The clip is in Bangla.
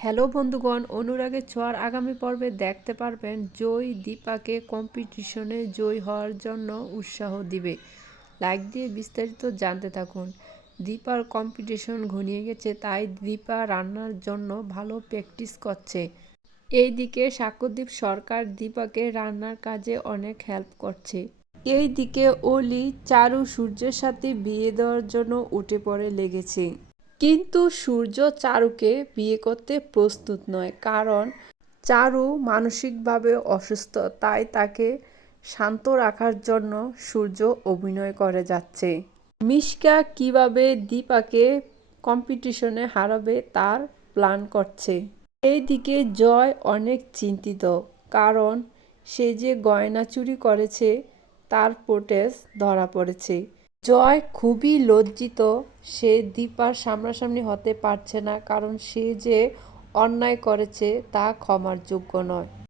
হ্যালো বন্ধুগণ, অনুরাগের ছোঁয়ার আগামী পর্বে দেখতে পারবেন জয় দীপাকে কম্পিটিশনে জয় হওয়ার জন্য উৎসাহ দিবে। লাইক দিয়ে বিস্তারিত জানতে থাকুন। দীপার কম্পিটিশন ঘনিয়ে গেছে, তাই দীপা রান্নার জন্য ভালো প্র্যাকটিস করছে। এইদিকে সাক্ষ্যদীপ সরকার দীপাকে রান্নার কাজে অনেক হেল্প করছে। এই দিকে অলি চারু সূর্যের সাথে বিয়ে দেওয়ার জন্য উঠে পড়ে লেগেছে। কিন্তু সূর্য চারুকে বিয়ে করতে প্রস্তুত নয়, কারণ চারু মানসিকভাবে অসুস্থ, তাই তাকে শান্ত রাখার জন্য সূর্য অভিনয় করে যাচ্ছে। মিশকা কীভাবে দীপাকে কম্পিটিশনে হারাবে তার প্ল্যান করছে। এইদিকে জয় অনেক চিন্তিত, কারণ সে যে গয়না চুরি করেছে তার ফুটেজ ধরা পড়েছে। জয় খুবই লজ্জিত, সে দীপার সামনাসামনি হতে পারছে না, কারণ সে যে অন্যায় করেছে তা ক্ষমার যোগ্য নয়।